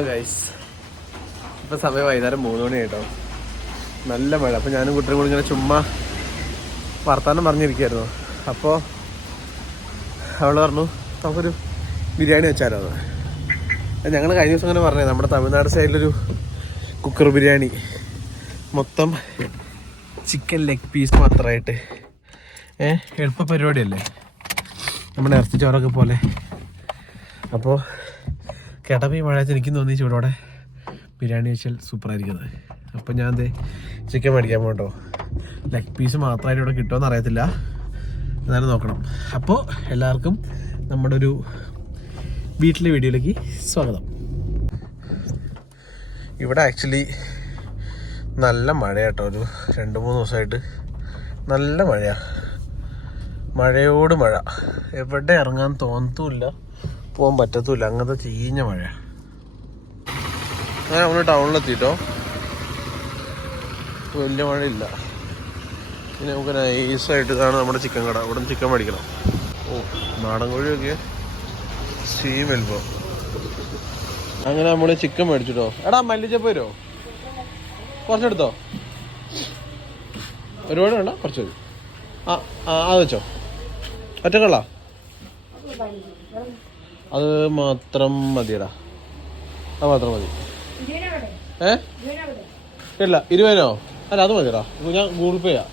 ഇപ്പൊ സമയം വൈകുന്നേരം 3 മണി കേട്ടോ. നല്ല മഴ. അപ്പൊ ഞാനും കുട്ടിയും കൂടി ഇങ്ങനെ ചുമ്മാ വർത്താനം പറഞ്ഞിരിക്കായിരുന്നു. അപ്പോൾ അവള് പറഞ്ഞു നമുക്കൊരു ബിരിയാണി വെച്ചാലോ. ഞങ്ങൾ കഴിഞ്ഞ ദിവസം അങ്ങനെ പറഞ്ഞത് നമ്മുടെ തമിഴ്നാട് സൈഡിലൊരു കുക്കർ ബിരിയാണി, മൊത്തം ചിക്കൻ ലെഗ് പീസ് മാത്രമായിട്ട്. എളുപ്പ പരിപാടിയല്ലേ, നമ്മുടെ ഇറച്ചി ചോറൊക്കെ പോലെ. അപ്പോൾ കേട്ടപ്പോൾ ഈ മഴയത്ത് എനിക്കും തോന്നി ചൂടോടെ ബിരിയാണി വെച്ചാൽ സൂപ്പറായിരിക്കുന്നത്. അപ്പോൾ ഞാൻ ചിക്കൻ മേടിക്കാൻ പോകട്ടോ. ലെഗ് പീസ് മാത്രമായിട്ട് ഇവിടെ കിട്ടുമോ എന്ന് അറിയത്തില്ല, എന്നാലും നോക്കണം. അപ്പോൾ എല്ലാവർക്കും നമ്മുടെ ഒരു വീട്ടിലെ വീഡിയോയിലേക്ക് സ്വാഗതം. ഇവിടെ ആക്ച്വലി നല്ല മഴയാട്ടോ. ഒരു 2-3 ദിവസമായിട്ട് നല്ല മഴയാണ്. മഴയോട് മഴ. എവിടെ ഇറങ്ങാൻ തോന്നത്തുമില്ല, പോകാൻ പറ്റത്തുമില്ല. അങ്ങനത്തെ ചീഞ്ഞ മഴയാണ്. അങ്ങനെ നമ്മൾ ടൗണിലെത്തിയിട്ടോ. വലിയ മഴയില്ല. ഇനി നമുക്ക് നൈസായിട്ട് ഇതാണ് നമ്മുടെ ചിക്കൻ കട. ഇവിടെ ചിക്കൻ മേടിക്കണം. ഓ, നാടൻ കോഴിയൊക്കെ സ്റ്റീം എൽബോ. അങ്ങനെ നമ്മൾ ചിക്കൻ മേടിച്ചിട്ടോ. എടാ മല്ലിച്ചപ്പ് വരുമോ? കുറച്ചെടുത്തോ. ഒരുപാട് വേണ്ട, കുറച്ച് മതി. അത് വെച്ചോ. ഒറ്റക്കള്ള അത് മാത്രം മതിയടാ. അത് മാത്രം മതി. ഇല്ല 20 അല്ല, അത് മതിയടാ. ഞാൻ ഗൂഗിൾ പേ ചെയ്യാം.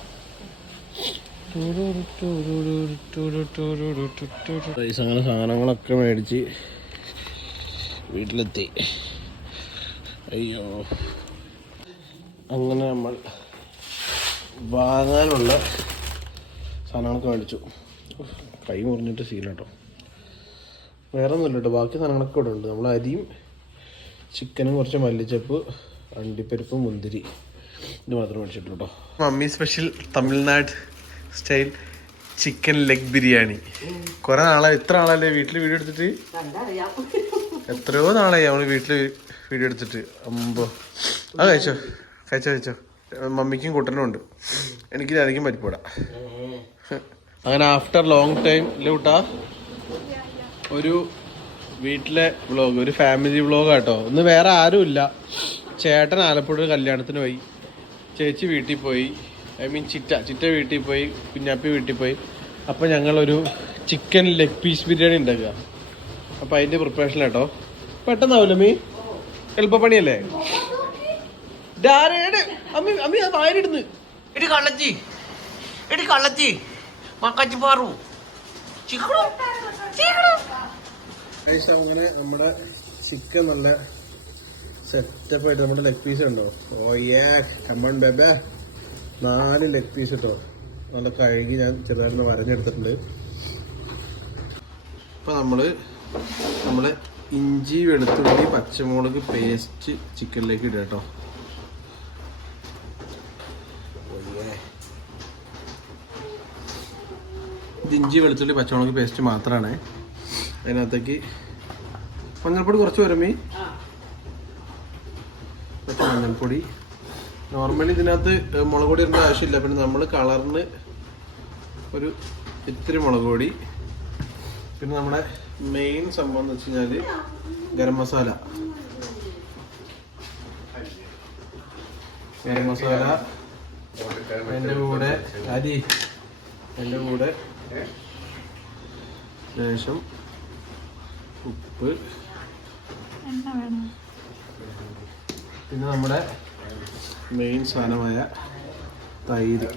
അങ്ങനെ സാധനങ്ങളൊക്കെ മേടിച്ച് വീട്ടിലെത്തി. അയ്യോ, അങ്ങനെ നമ്മൾ വാങ്ങാനുള്ള സാധനങ്ങളൊക്കെ മേടിച്ചു. കൈ മുറിഞ്ഞിട്ട് ശീലട്ടോ. വേറെ ഒന്നുമില്ല കേട്ടോ, ബാക്കി സാധനങ്ങളൊക്കെ ഇവിടെ ഉണ്ട്. നമ്മൾ അരിയും ചിക്കനും കുറച്ച് മല്ലിച്ചപ്പ്, അണ്ടിപ്പരിപ്പ്, മുന്തിരി, ഇത് മാത്രം മേടിച്ചിട്ടുള്ളൂ കേട്ടോ. Mummy special Tamil Nadu style chicken leg biryani. കുറെ നാളായി. എത്ര നാളല്ലേ വീട്ടിൽ വീഡിയോ എടുത്തിട്ട്? എത്രയോ നാളായി നമ്മൾ വീട്ടിൽ വീഡിയോ എടുത്തിട്ട്. അമ്പോ, അത് കഴിച്ചോ. മമ്മിക്കും കുട്ടനും ഉണ്ട്, എനിക്കും പരിപ്പൂടാ. അങ്ങനെ ആഫ്റ്റർ ലോങ് ടൈം ലൂട്ടാ ഒരു വീട്ടിലെ വ്ളോഗ്, ഒരു ഫാമിലി വ്ളോഗ് ആട്ടോ. ഇന്ന് വേറെ ആരും ഇല്ല. ചേട്ടൻ ആലപ്പുഴ ഒരു കല്യാണത്തിന് പോയി, ചേച്ചി വീട്ടിൽ പോയി, ചിറ്റ വീട്ടിൽ പോയി, കുഞ്ഞാപ്പി വീട്ടിൽ പോയി. അപ്പോൾ ഞങ്ങളൊരു ചിക്കൻ ലെഗ് പീസ് ബിരിയാണി ഉണ്ടാക്കുക. അപ്പോൾ അതിൻ്റെ പ്രിപ്പറേഷൻ കേട്ടോ. പെട്ടെന്നാവില്ല മീ, എളുപ്പപ്പണിയല്ലേ. അമ്മി അത് വായിലിടുന്നു. എടി കള്ളച്ചി മക്കാച്ചി പാറു. അങ്ങനെ നമ്മുടെ ചിക്കൻ നല്ല സെറ്റപ്പായിട്ട് നമ്മുടെ ലെഗ് പീസ് ഉണ്ടോ. ഓയേ കമ്മൺ ബേബേ. 4 ലെഗ് പീസ് ഇട്ടോ. നല്ല കഴുകി ഞാൻ ചെറുതായിട്ട് വരഞ്ഞെടുത്തിട്ടുണ്ട്. ഇപ്പൊ നമ്മള് ഇഞ്ചി, വെളുത്തുള്ളി, പച്ചമുളക് പേസ്റ്റ് ചിക്കനിലേക്ക് ഇടുക കേട്ടോ. ഇത് ഇഞ്ചി, വെളുത്തുള്ളി, പച്ചമുളക് പേസ്റ്റ് മാത്രമാണ്. അതിനകത്തേക്ക് മഞ്ഞൾപ്പൊടി കുറച്ച് വരുമേ. മഞ്ഞൾപ്പൊടി നോർമലി ഇതിനകത്ത് മുളക് പൊടി ഇടേണ്ട ആവശ്യമില്ല. പിന്നെ നമ്മൾ കളറിന് ഒരു ഇത്തിരി മുളക് പൊടി. പിന്നെ നമ്മുടെ മെയിൻ സംഭവം എന്ന് വെച്ച് കഴിഞ്ഞാൽ ഗരം മസാല. അതിൻ്റെ കൂടെ അതിൻ്റെ കൂടെ ശേഷം ഉപ്പ്, പിന്നെ നമ്മുടെ മെയിൻ സാധനമായ തൈര്.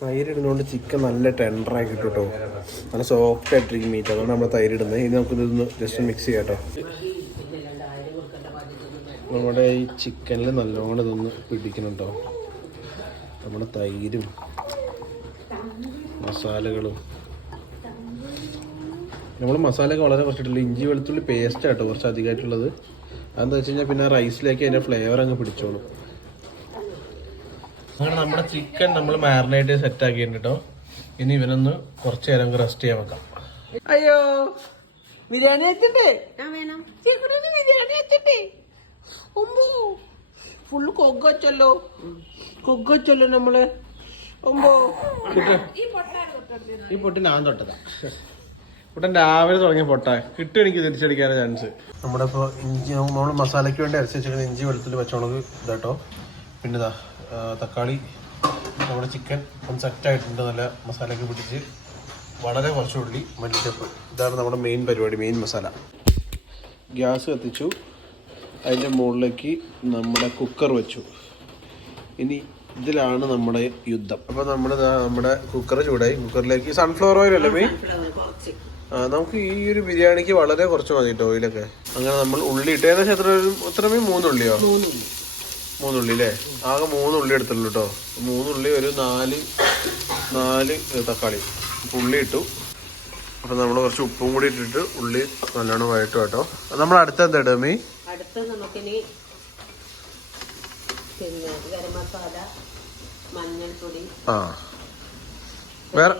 തൈര് ഇടുന്നതുകൊണ്ട് ചിക്കൻ നല്ല ടെൻഡറായി കിട്ടും കേട്ടോ. നല്ല സോഫ്റ്റ് ആയിട്ടിരിക്കും മീറ്റ്. അതുകൊണ്ട് നമ്മൾ തൈര് ഇടുന്നത്. ഇനി നമുക്കിതൊന്ന് ജസ്റ്റ് മിക്സ് ചെയ്യാം കേട്ടോ. നമ്മുടെ ഈ ചിക്കനിൽ നല്ലോണം ഇതൊന്ന് പിടിക്കണം കേട്ടോ. നമ്മുടെ തൈരും മസാലകളും. നമ്മൾ മസാലയൊക്കെ വളരെ കുറച്ചിട്ടില്ല. ഇഞ്ചി, വെളുത്തുള്ളി പേസ്റ്റ് ആട്ടോ കുറച്ച് അധികമായിട്ടുള്ളത്. അതെന്താ വെച്ച് കഴിഞ്ഞാൽ പിന്നെ റൈസിലേക്ക് അതിൻ്റെ ഫ്ലേവർ അങ്ങ് പിടിച്ചോളും. അങ്ങനെ നമ്മുടെ ചിക്കൻ നമ്മൾ മാരിനേറ്റ് സെറ്റ് ആക്കിയിട്ടുണ്ട് കേട്ടോ. ഇനി ഇവനൊന്ന് കുറച്ച് നേരം റെസ്റ്റ് ചെയ്യാൻ വെക്കാം. അയ്യോ, ബിരിയാണി വെച്ചിട്ടേ ബിരിയാണി വെച്ചിട്ടേ ഫുള്ള് കൊగ్గച്ചല്ലോ നമ്മള്. ഈ പൊട്ടി ഞാൻ തൊട്ടതാ. കുട്ടൻ രാവിലെ തുടങ്ങിയ പൊട്ടാ കിട്ടും എനിക്ക് തിരിച്ചടിക്കാനുള്ള ചാൻസ്. നമ്മുടെ ഇപ്പോൾ ഇഞ്ചി നമ്മൾ മസാലയ്ക്ക് വേണ്ടി അരച്ച് വെച്ചിരിക്കുന്ന ഇഞ്ചി വെളുത്തുള്ളി പച്ചമുളക് ഇതാട്ടോ. പിന്നെ ഇതാ തക്കാളി, നമ്മുടെ ചിക്കൻ ഒന്ന് സെറ്റായിട്ടുണ്ട്. നല്ല മസാലയൊക്കെ പിടിച്ച് വളരെ കുറച്ച് ഉള്ളി, മല്ലിച്ചപ്പ്. ഇതാണ് നമ്മുടെ മെയിൻ പരിപാടി, മെയിൻ മസാല. ഗ്യാസ് കത്തിച്ചു, അതിൻ്റെ മുകളിലേക്ക് നമ്മുടെ കുക്കർ വെച്ചു. ഇനി ഇതിലാണ് നമ്മുടെ യുദ്ധം. അപ്പോൾ നമ്മുടെ കുക്കർ ചൂടായി. കുക്കറിലേക്ക് സൺഫ്ലവർ ഓയിൽ അല്ലേ മെയിൻ? നമുക്ക് ഈ ഒരു ബിരിയാണിക്ക് വളരെ കുറച്ച് മതി കേട്ടോ ഓയിലൊക്കെ. അങ്ങനെ നമ്മൾ ഉള്ളി ഇട്ട് ഏകദേശം എത്രമേ 3 ഉള്ളിയോ? 3 ഉള്ളി അല്ലേ? ആകെ 3 ഉള്ളി എടുത്തുള്ളൂ കേട്ടോ. 3 ഉള്ളി, ഒരു 4 തക്കാളി. ഉള്ളി ഇട്ടു. അപ്പം നമ്മൾ കുറച്ച് ഉപ്പും കൂടി ഇട്ടിട്ട് ഉള്ളി നല്ലോണം വഴറ്റും കേട്ടോ. നമ്മൾ അടുത്ത എന്താ ഇടുക മീ? അടുത്ത നമുക്കിനി പിന്നെ ഗരം മസാല, മഞ്ഞൾപ്പൊടി. വേറെ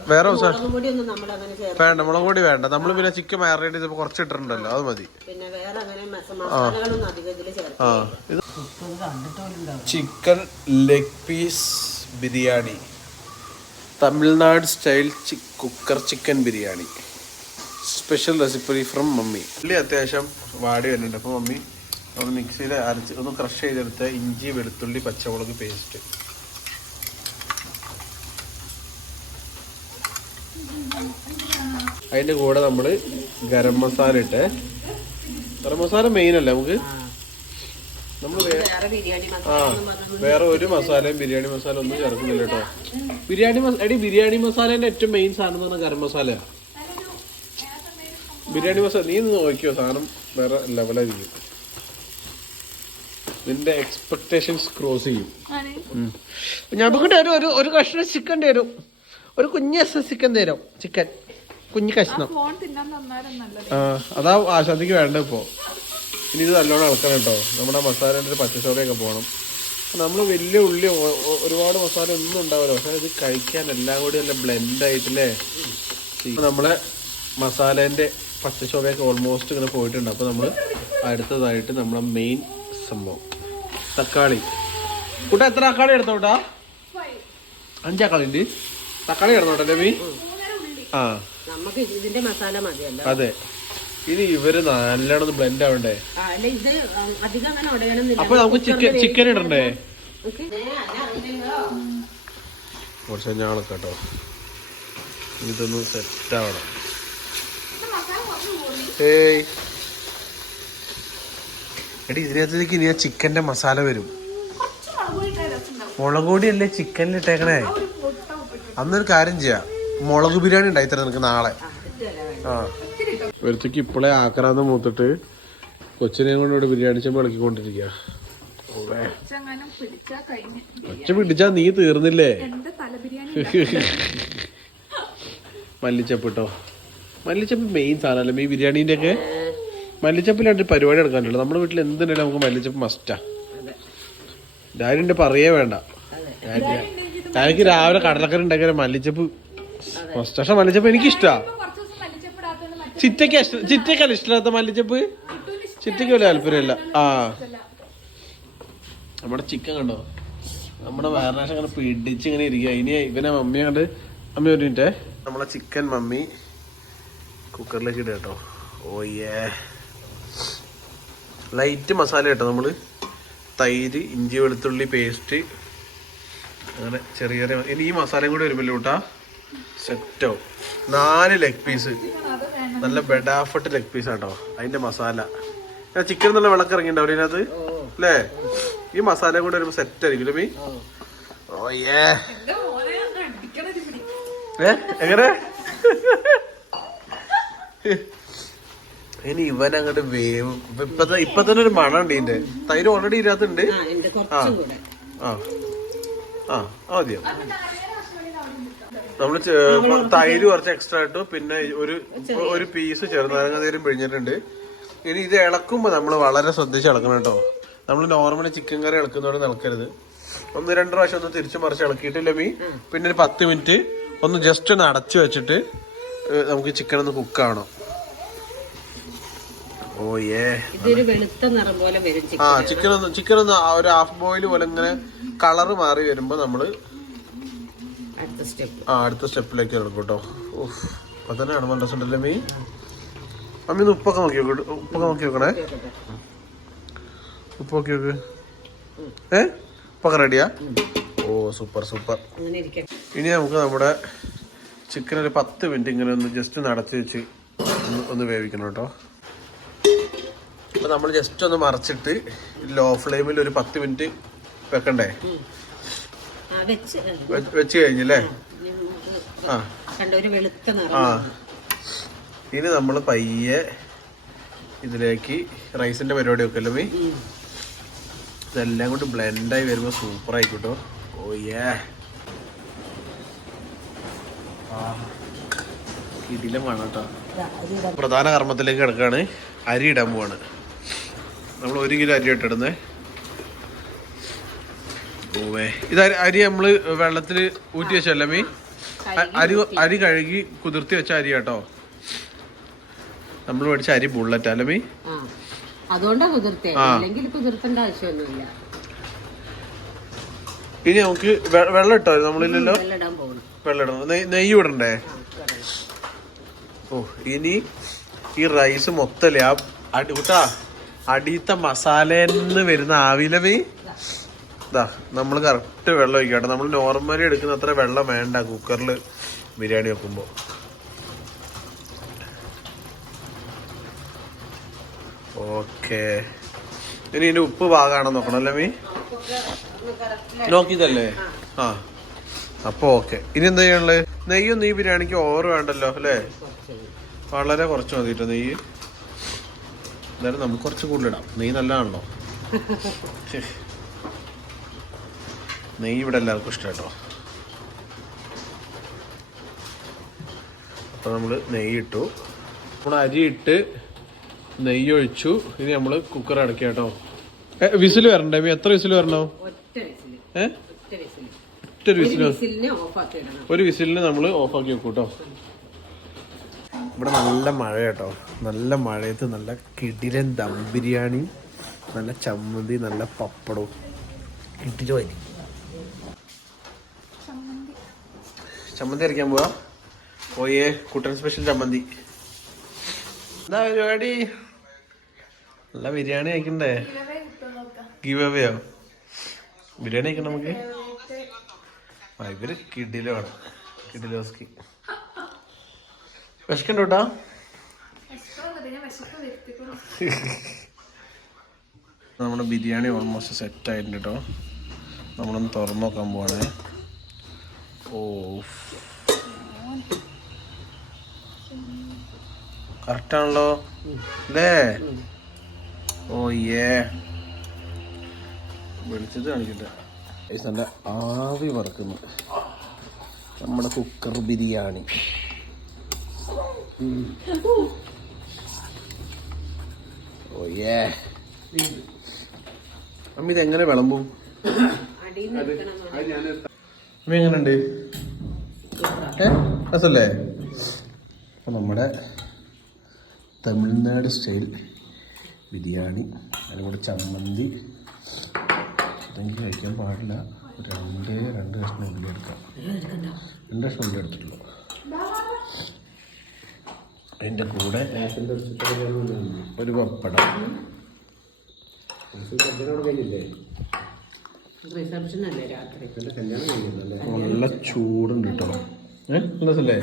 വേണ്ട, മുളക് പൊടി വേണ്ട. നമ്മൾ പിന്നെ ചിക്കൻ മാരിനേറ്റ് ചെയ്തപ്പോൾ കുറച്ച് ഇട്ടിട്ടുണ്ടല്ലോ, അത് മതി. പിന്നെ വേറെ അങ്ങനെ മസാലകളൊന്നും അധികം ഇതിൽ ചേർക്കില്ല. Chicken leg piece biryani, Tamil Nadu style cooker chicken biryani, special recipe from mummy. ഉള്ളി അത്യാവശ്യം വാടി വരുന്നുണ്ട്. അപ്പോൾ മമ്മി ഒന്ന് മിക്സിയിൽ അരച്ച് ഒന്ന് ക്രഷ് ചെയ്തെടുത്ത ഇഞ്ചി, വെളുത്തുള്ളി, പച്ചമുളക് പേസ്റ്റ്. അതിൻ്റെ കൂടെ നമ്മൾ ഗരം മസാല ഇട്ട്. ഗരം മസാല മെയിൻ അല്ലേ നമുക്ക്? നമ്മൾ വേറെ ഒരു മസാലയും ബിരിയാണി മസാല ഒന്നും ചേർക്കുന്നില്ല കേട്ടോ. ബിരിയാണി മസാലേൻ്റെ ഏറ്റവും മെയിൻ സാധനം എന്ന് പറഞ്ഞാൽ ഗരം മസാലയാണ്. ബിരിയാണി മസാല നീ ഒന്ന് നോക്കിയോ, സാധനം വേറെ ലെവലായിരിക്കും. നിന്റെ എക്സ്പെക്ടേഷൻസ് ക്രോസ് ചെയ്യും. ഞമ്മക്കിട്ട് ഒരു കഷ്ണം ചിക്കൻ തരും, ഒരു കുഞ്ഞ് ചിക്കൻ തരും. ചിക്കൻ കുഞ്ഞു കഷ്ണം. അതാ ആശാദിക്ക് വേണ്ട. ഇപ്പോൾ ഇനി ഇത് നല്ലോണം ഇളക്കണം കേട്ടോ. നമ്മുടെ മസാലേൻ്റെ ഒരു പച്ചച്ചോറയൊക്കെ പോകണം. നമ്മൾ വലിയ ഉള്ളി ഒരുപാട് മസാല ഒന്നും ഉണ്ടാവില്ല, പക്ഷെ ഇത് കഴിക്കാൻ എല്ലാം കൂടി നല്ല ബ്ലെൻഡായിട്ടില്ലേ. നമ്മളെ മസാലേൻ്റെ പച്ചച്ചോറയൊക്കെ ഓൾമോസ്റ്റ് ഇങ്ങനെ പോയിട്ടുണ്ട്. അപ്പോൾ നമ്മൾ അടുത്തതായിട്ട് നമ്മളെ മെയിൻ സംഭവം തക്കാളി. കൂട്ടാ എത്ര തക്കാളി എടുത്തോട്ടാ? 5 തക്കാളി ഉണ്ട്. തക്കാളി ഇടണോട്ടെ മീ? നമുക്ക് ഇതിന്റെ മസാല മതിയല്ലോ. അതെ. ഇനി ഇവര് നല്ലോണം ബ്ലെൻഡ് ആവണ്ടേ? അപ്പൊ നമുക്ക് ചിക്കൻ ഇടണ്ടേ? കുറച്ച് ഞാളൊക്കെ കേട്ടോ. ഇതൊന്ന് സെറ്റ് ആവണം. ഏയ് എടി, ഇതിനകത്തേക്ക് ഇനി ചിക്കന്റെ മസാല വരും. മുളക് പൊടിയല്ലേ ചിക്കനിൽ ഇട്ടേക്കണേ? അന്നൊരു കാര്യം ചെയ്യാം, മുളക് ബിരിയാണി ഉണ്ടായി തരാം നിനക്ക് നാളെ. ഒരുത്തേക്ക് ഇപ്പോഴേ ആക്രാന്തം മൂത്തിട്ട് കൊച്ചിനെയും കൊണ്ട് ഇവിടെ ബിരിയാണി ചെമ്പ് ഇളക്കിക്കൊണ്ടിരിക്കുക. കൊച്ച പിടിച്ചാ നീ തീർന്നില്ലേ? മല്ലിച്ചപ്പ് കേട്ടോ. മല്ലിച്ചപ്പ് മെയിൻ സാധനമല്ലേ ഈ ബിരിയാണീൻ്റെ ഒക്കെ? മല്ലിച്ചപ്പിലാണ്ട് പരിപാടി എടുക്കാനുള്ളൂ. നമ്മുടെ വീട്ടിൽ എന്തുണ്ടെങ്കിലും നമുക്ക് മല്ലിച്ചപ്പ് മസ്റ്റാ. ഡാഡിന്റെ പറയേ വേണ്ട. എനിക്ക് രാവിലെ കടലക്കറി ഉണ്ടാക്കിയ മല്ലിച്ചപ്പ് മസ്റ്റ്. പക്ഷെ മല്ലിച്ചപ്പ് എനിക്കിഷ്ടാ. ചിറ്റക്കല്ല ഇഷ്ടമില്ലാത്ത മല്ലിച്ചപ്പ്? ചിറ്റയ്ക്ക് വലിയ താല്പര്യമില്ല. നമ്മുടെ ചിക്കൻ കണ്ടോ, നമ്മുടെ വയറിനാശം അങ്ങനെ പിടിച്ച് ഇങ്ങനെ ഇരിക്കുക. ഇനി ഇവനെ മമ്മി കണ്ട് അമ്മ ഒരു മിനിറ്റേ. നമ്മളെ ചിക്കൻ മമ്മി കുക്കറിലേക്ക് ഇടുക കേട്ടോ. ഓയേ, ലൈറ്റ് മസാല കേട്ടോ. നമ്മൾ തൈര്, ഇഞ്ചി, വെളുത്തുള്ളി പേസ്റ്റ്, അങ്ങനെ ചെറിയ ചെറിയ. ഇനി ഈ മസാലയും കൂടി വരുമല്ലോ കൂട്ടാ, സെറ്റോ. 4 ലെഗ് പീസ്, നല്ല ബെഡാഫട്ട് ലെഗ് പീസ് ആട്ടോ. അതിന്റെ മസാല ചിക്കൻ നല്ല വിളക്ക് ഇറങ്ങിണ്ടാവില്ല ഇതിനകത്ത് അല്ലേ? ഈ മസാല കൂടെ വരുമ്പോ സെറ്റ് ആയിരിക്കും മീ. ഓയേ, എങ്ങനെ? ഇനി ഇവൻ അങ്ങോട്ട് വേവും. ഇപ്പൊ തന്നെ ഒരു മണം ഉണ്ട് ഇതിന്റെ. തൈര് ഓൾറെഡി ഇതിനകത്തുണ്ട്. മതിയോ? നമ്മള് തൈര് കുറച്ച് എക്സ്ട്രാ ഇട്ടു. പിന്നെ ഒരു പീസ് ചെറുനാരങ്ങ നീരും പിഴിഞ്ഞിട്ടുണ്ട്. ഇനി ഇത് ഇളക്കുമ്പോ നമ്മൾ വളരെ ശ്രദ്ധിച്ച് ഇളക്കണം കേട്ടോ. നമ്മൾ നോർമലി ചിക്കൻ കറി ഇളക്കുന്നതോടെ ഇളക്കരുത്. 1-2 പ്രാവശ്യം ഒന്ന് തിരിച്ചു മറിച്ച് ഇളക്കിയിട്ടില്ല മീ. പിന്നെ ഒരു 10 മിനിറ്റ് ഒന്ന് ജസ്റ്റ് ഒന്ന് അടച്ചു വെച്ചിട്ട് നമുക്ക് ചിക്കൻ ഒന്ന് കുക്ക് ആവണം. ചിക്കൻ ഒന്ന് ഒരു ഹാഫ് ബോയിൽ പോലെ ഇങ്ങനെ കളറ് മാറി വരുമ്പോ നമ്മള് അടുത്ത സ്റ്റെപ്പിലേക്ക് ഇറക്കും കേട്ടോ. അപ്പം തന്നെയാണ് നല്ല രസമുണ്ടല്ലേ മീ? അമ്മി ഒന്ന് ഉപ്പൊക്കെ നോക്കി നോക്കണേ. ഉപ്പ് നോക്കി നോക്ക്. ഉപ്പൊക്കെ റെഡിയാ? ഓ സൂപ്പർ. ഇനി നമുക്ക് നമ്മുടെ ചിക്കൻ ഒരു 10 മിനിറ്റ് ഇങ്ങനെ ഒന്ന് ജസ്റ്റ് നടത്തി വെച്ച് ഒന്ന് വേവിക്കണം കേട്ടോ. അപ്പം നമ്മൾ ജസ്റ്റ് ഒന്ന് മറച്ചിട്ട് ലോ ഫ്ലെയിമിൽ ഒരു 10 മിനിറ്റ് വെക്കണ്ടേ? വെച്ച് കഴിഞ്ഞല്ലേ? ഇനി നമ്മൾ പയ്യെ ഇതിലേക്ക് റൈസിന്റെ പരിപാടി വെക്കല്ലോ മീ. ഇതെല്ലാം കൊണ്ട് ബ്ലെൻഡായി വരുമ്പോൾ സൂപ്പർ ആയിക്കോട്ടോ. ഓയേ ഇതിലെ മണം കേട്ടോ. പ്രധാന കർമ്മത്തിലേക്ക് കിടക്കാണ്. അരി ഇടാൻ പോവാണ്. നമ്മൾ 1 കിലോ അരി ഇട്ടിടുന്നേ. ഓവേ ഇത് അരി നമ്മള് വെള്ളത്തിൽ ഊറ്റി വെച്ചല്ലേ മീ? അരി കഴുകി കുതിർത്തി വെച്ച അരി കേട്ടോ. നമ്മൾ മേടിച്ച അരി ബുള്ളറ്റ് അല്ലേ മീ? ഇനി നമുക്ക് വെള്ളം ഇട്ടോ? നമ്മളില്ലല്ലോ, വെള്ളം ഇടണം. നെയ്യ് ഇടണ്ടേ? ഓ ഇനി ഈ റൈസ് മൊത്തല്ലേ ആ കൂട്ടാ അടിയത്തെ മസാലന്ന് വരുന്ന ആവിലമീ. ഇതാ നമ്മൾ കറക്റ്റ് വെള്ളം ഒഴിക്കട്ടെ. നമ്മൾ നോർമലി എടുക്കുന്ന അത്ര വെള്ളം വേണ്ട കുക്കറിൽ ബിരിയാണി വെക്കുമ്പോൾ. ഓക്കെ ഇനി ഇതിന്റെ ഉപ്പ് പാകാണോ നോക്കണം അല്ലേ മീ? നോക്കിയതല്ലേ? ആ അപ്പൊ ഓക്കെ. ഇനി എന്താ ചെയ്യാനുള്ളത്? നെയ്യൊന്നും ഈ ബിരിയാണിക്ക് ഓവർ വേണ്ടല്ലോ അല്ലേ? വളരെ കുറച്ച് മതിട്ടോ നെയ്യ്. എന്തായാലും നമുക്ക് കുറച്ച് കൂടുതലിടാം. നെയ്യ് നല്ലതാണല്ലോ. നെയ്യ് ഇവിടെ എല്ലാവർക്കും ഇഷ്ടം കേട്ടോ. അപ്പോൾ നമ്മൾ നെയ്യ് ഇട്ടു. നമ്മൾ അരി ഇട്ട് നെയ്യ് ഒഴിച്ചു. ഇനി നമ്മൾ കുക്കർ അടയ്ക്കുക കേട്ടോ. വിസിൽ വരണ്ടേ? എത്ര വിസിൽ വരണോ? ഒരു വിസിലിന് നമ്മൾ ഓഫാക്കി വെക്കും കേട്ടോ. ഇവിടെ നല്ല മഴ കേട്ടോ. നല്ല മഴയത്ത് നല്ല കിടിലൻ ദം ബിരിയാണി, നല്ല ചമ്മന്തി, നല്ല പപ്പടവും കിടിലം. ചമ്മന്തി അരയ്ക്കാൻ പോവാ. പോയേ കുട്ടൻ സ്പെഷ്യൽ ചമ്മന്തി. എന്താ പരിപാടി? നല്ല ബിരിയാണി കഴിക്കണ്ടേ? ഗീവ് അവേയോ? ബിരിയാണി കഴിക്കണ്ട നമുക്ക്? ഇവര് കിടിലാണ്. കിടിലോസ്കി വിശക്കണ്ടോട്ടാ? നമ്മുടെ ബിരിയാണി ഓൾമോസ്റ്റ് സെറ്റ് ആയിട്ടുണ്ട് കേട്ടോ. നമ്മളൊന്ന് തുറന്നു നോക്കാൻ പോവാണേ. ഓ കറക്റ്റാണല്ലോ അല്ലേ? ഓ വെളിച്ചത് കാണിക്കട്ടെ. നല്ല ആവി വറക്കുന്നു നമ്മുടെ കുക്കർ ബിരിയാണി. ഓ അമ്മ ഇതെങ്ങനെ വിളമ്പും? അമ്മ എങ്ങനെയുണ്ട്? രസല്ലേ? അപ്പം നമ്മുടെ തമിഴ്നാട് സ്റ്റൈൽ ബിരിയാണി, അതിന് കൂടെ ചമ്മന്തി. അതെനിക്ക് കഴിക്കാൻ പാടില്ല. രണ്ട് കഷ്ണം ഉള്ളി എടുക്കാം. 2 കഷ്ണം ഉള്ളി എടുത്തിട്ടുള്ളൂ. അതിൻ്റെ കൂടെ ഒരു പപ്പടം. നല്ല ചൂടുണ്ട് കേട്ടോ. നല്ല രസല്ലേ?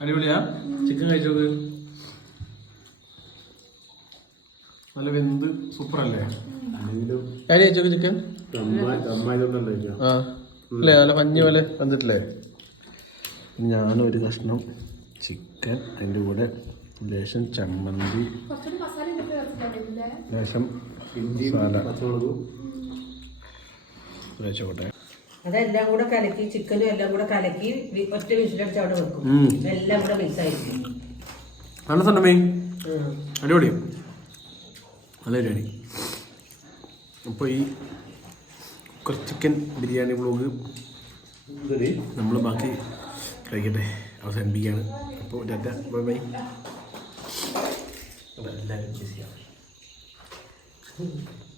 അടിപൊളിയാ. ചിക്കൻ കഴിച്ചോക്ക്. നല്ല വെന്ത് സൂപ്പർ അല്ലേ? കഴിച്ചോക്ക് ചിക്കൻ. ആ അല്ലേ? നല്ല പഞ്ഞി പോലെ വന്നിട്ടില്ലേ? ഞാനൊരു കഷ്ണം ചിക്കൻ, അതിൻ്റെ കൂടെ ലേശം ചമ്മന്തി, ലേശം മസാല. അതെല്ലാം കൂടെ കലക്കി, ചിക്കനും എല്ലാം കൂടെ കലക്കി ഒറ്റ വിസിലടിച്ച് അവിടെ വെക്കും. എല്ലാം കൂടെ മിക്സ് ആയിരിക്കും. നല്ല സണ്ടമേ, അടിപൊളി നല്ല ബിരിയാണി. അപ്പോൾ ഈ കുക്കർ ചിക്കൻ ബിരിയാണി വ്ളോഗ് നമ്മൾ ബാക്കി കഴിക്കട്ടെ, അവസാനിപ്പിക്കുകയാണ്. അപ്പോൾ ടാറ്റ, ബൈ ബൈ. എല്ലാവരും ബിസിയാണ്.